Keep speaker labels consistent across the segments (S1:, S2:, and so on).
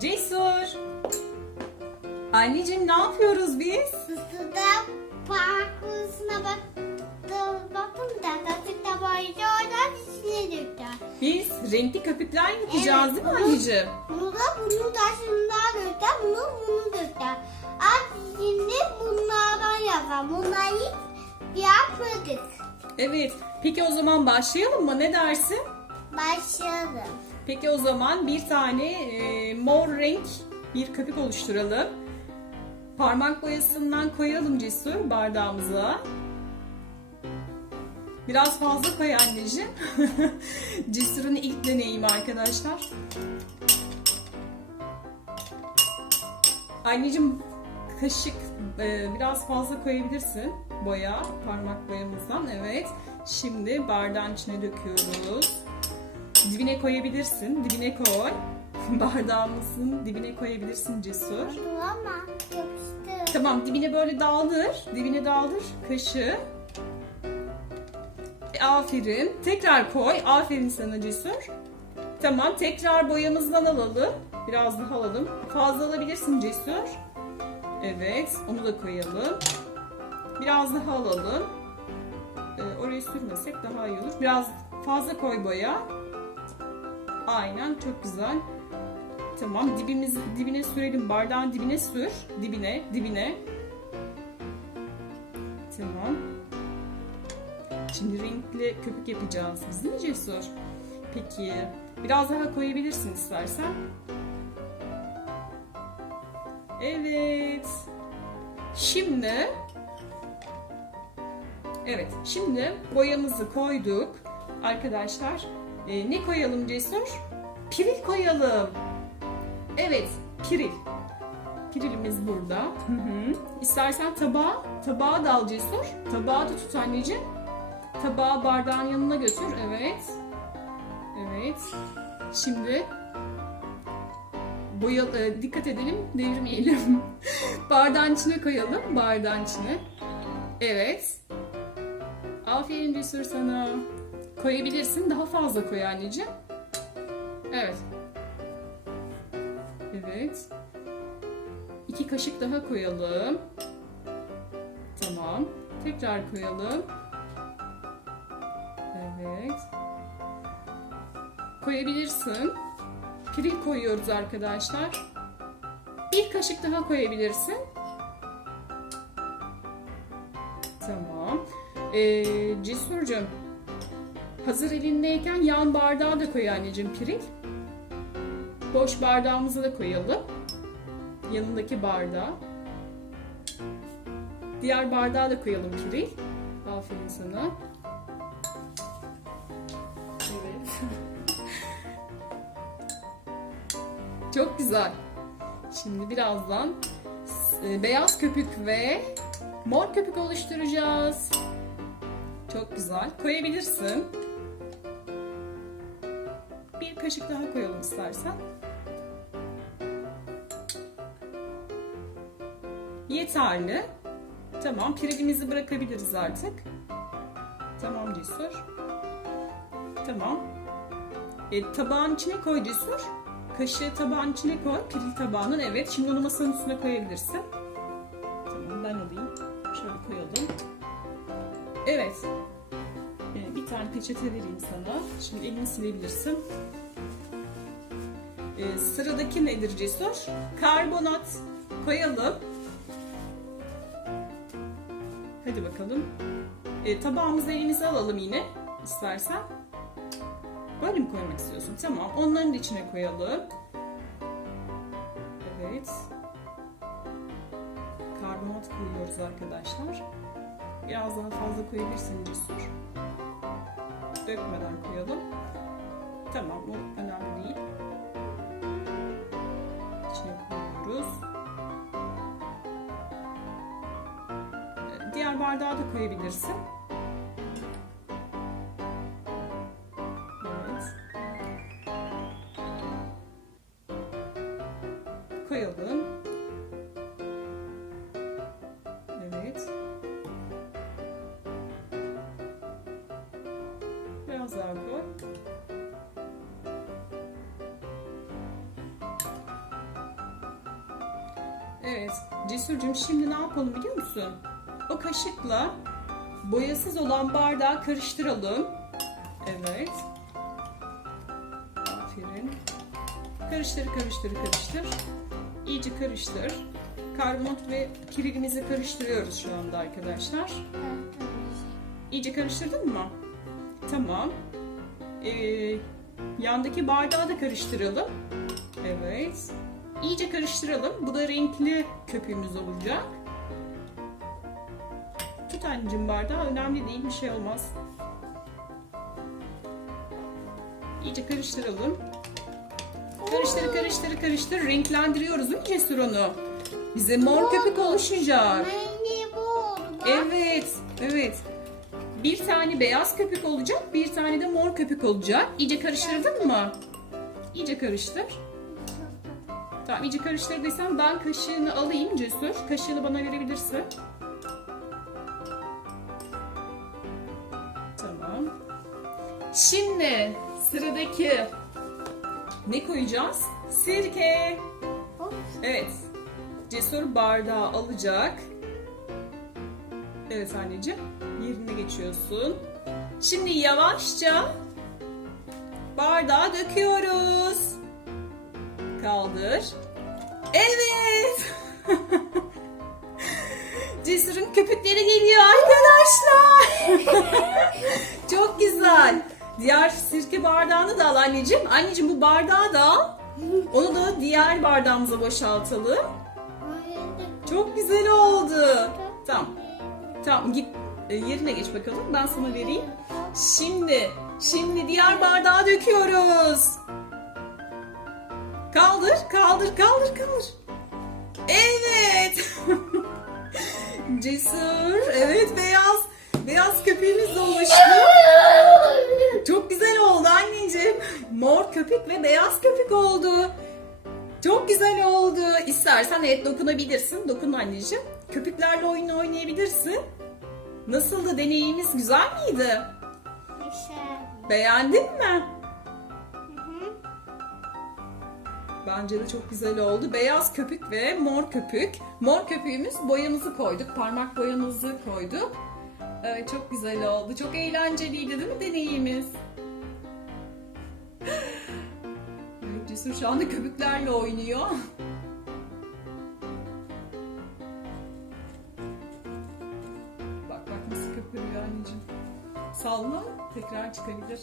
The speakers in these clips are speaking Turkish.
S1: Cesur. Anneciğim ne yapıyoruz biz?
S2: Suda parkuruna baktım, baktım da tatıkta böyle oradan döktüm.
S1: Biz renkli köpükler yapacağız
S2: Evet,
S1: değil mi
S2: bunu-
S1: anneciğim?
S2: Bunu da bunu da şundan döktüm, bunu bunu döktüm. Artık şimdi bunlardan yapalım. Bunları yapmadık.
S1: Evet. Peki o zaman başlayalım mı? Ne dersin?
S2: Başlayalım.
S1: Peki o zaman bir tane e, mor renk bir köpük oluşturalım. Parmak boyasından koyalım Cesur bardağımıza. Biraz fazla koy anneciğim. Cesur'un ilk deneyimi arkadaşlar. Anneciğim kaşık e, biraz fazla koyabilirsin boya parmak boyamızdan. Evet. Şimdi bardağın içine döküyoruz. Dibine koyabilirsin. Dibine koy. Bardağımızın dibine koyabilirsin Cesur.
S2: Ama yapıştı.
S1: Tamam dibine böyle daldır. Dibine daldır kaşığı. E, Aferin. Tekrar koy. Aferin sana Cesur. Tamam tekrar boyamızdan alalım. Biraz daha alalım. Fazla alabilirsin Cesur. Evet onu da koyalım. Biraz daha alalım. Ee, oraya sürmesek daha iyi olur. Biraz fazla koy boya. Aynen çok güzel. Tamam dibimiz dibine sürelim. Bardağın dibine sür. Dibine, dibine. Tamam. Şimdi renkli köpük yapacağız biz mi Cesur? Peki. Biraz daha koyabilirsin istersen. Evet. Şimdi Evet, şimdi boyamızı koyduk. Arkadaşlar, e, ne koyalım Cesur? Piril koyalım. Evet, piril. Pirilimiz burada. Hı hı. İstersen tabağa, tabağa da al Cesur. Tabağı da tut anneciğim. Tabağı bardağın yanına götür. Evet. Evet. Şimdi boya, e, dikkat edelim, devirmeyelim. bardağın içine koyalım, bardağın içine. Evet. Aferin Cesur sana. Koyabilirsin. Daha fazla koy anneciğim. Evet. Evet. İki kaşık daha koyalım. Tamam. Tekrar koyalım. Evet. Koyabilirsin. Piril koyuyoruz arkadaşlar. Bir kaşık daha koyabilirsin. Tamam. Ee, Cesur'cum hazır elindeyken yan bardağı da koy anneciğim piril. Boş bardağımızı da koyalım. Yanındaki bardağı. Diğer bardağı da koyalım piril. Aferin sana. Evet. Çok güzel. Şimdi birazdan e, beyaz köpük ve mor köpük oluşturacağız. Çok güzel. Koyabilirsin. Bir kaşık daha koyalım istersen. Yeterli. Tamam, pirilimizi bırakabiliriz artık. Tamam Cesur. Tamam. E, tabağın içine koy Cesur. Kaşığı tabağın içine koy. Piril tabağının. Evet. Şimdi onu masanın üstüne koyabilirsin. Tamam ben alayım. Şöyle koyalım. Evet. Bir tane peçete vereyim sana. Şimdi elini silebilirsin. Ee, sıradaki nedir Cesur? Karbonat koyalım. Hadi bakalım. Ee, tabağımızı elimize alalım yine istersen. Böyle mi koymak istiyorsun? Tamam. Onların da içine koyalım. Evet. Karbonat koyuyoruz arkadaşlar. Biraz daha fazla koyabilirsin Cesur. Dökmeden koyalım. Tamam bu önemli değil. İçine koyuyoruz. Diğer bardağı da koyabilirsin. Koy. Evet. Cesurcuğum şimdi ne yapalım biliyor musun? O kaşıkla boyasız olan bardağı karıştıralım. Evet. Aferin. Karıştır, karıştır, karıştır. İyice karıştır. Karbonat ve kiririmizi karıştırıyoruz şu anda arkadaşlar. İyice karıştırdın mı? Tamam. Ee, yandaki bardağı da karıştıralım. Evet. İyice karıştıralım. Bu da renkli köpüğümüz olacak. Tut anneciğim bardağı. Önemli değil. Bir şey olmaz. İyice karıştıralım. Karıştır, karıştır, karıştır. Renklendiriyoruz değil mi Cesur onu? Bize mor köpük oluşacak.
S2: Rengi bu oldu. Bak.
S1: Evet, evet. Bir tane beyaz köpük olacak, bir tane de mor köpük olacak. İyice karıştırdın mı? İyice karıştır. Tamam, iyice karıştırdıysan ben kaşığını alayım Cesur. Kaşığını bana verebilirsin. Tamam. Şimdi sıradaki ne koyacağız? Sirke. Evet. Cesur bardağı alacak. Evet anneciğim. Geçiyorsun. Şimdi yavaşça bardağı döküyoruz. Kaldır. Evet. Cesur'un köpükleri geliyor arkadaşlar. Çok güzel. Diğer sirke bardağını da al anneciğim. Anneciğim bu bardağı da al. Onu da diğer bardağımıza boşaltalım. Çok güzel oldu. Tamam. Tamam git yerine geç bakalım. Ben sana vereyim. Şimdi, şimdi diğer bardağa döküyoruz. Kaldır, kaldır, kaldır, kaldır. Evet. Cesur. Evet beyaz. Beyaz köpeğimiz de oluştu. Çok güzel oldu anneciğim. Mor köpük ve beyaz köpük oldu. Çok güzel oldu. İstersen evet dokunabilirsin. Dokun anneciğim. Köpüklerle oyun oynayabilirsin. Nasıldı deneyimimiz güzel miydi?
S2: Güzel.
S1: Beğendin mi?
S2: Hı hı.
S1: Bence de çok güzel oldu. Beyaz köpük ve mor köpük. Mor köpüğümüz boyamızı koyduk. Parmak boyamızı koyduk. Ee, çok güzel oldu. Çok eğlenceliydi değil mi deneyimiz? Cesur şu anda köpüklerle oynuyor. Salla tekrar çıkabilir.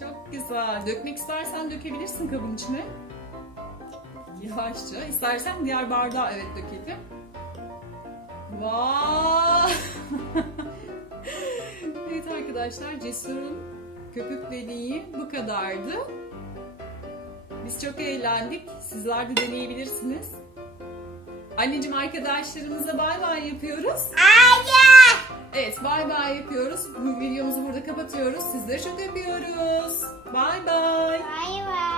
S1: Çok güzel. Dökmek istersen dökebilirsin kabın içine. Yavaşça. İstersen diğer bardağa evet dökelim. Vay! evet arkadaşlar Cesur'un köpük deneyi bu kadardı. Biz çok eğlendik. Sizler de deneyebilirsiniz. Anneciğim arkadaşlarımıza bay bay yapıyoruz.
S2: Anne.
S1: Evet bay bay yapıyoruz. Bu videomuzu burada kapatıyoruz. Sizleri çok öpüyoruz. Bay bay.
S2: Bay bay.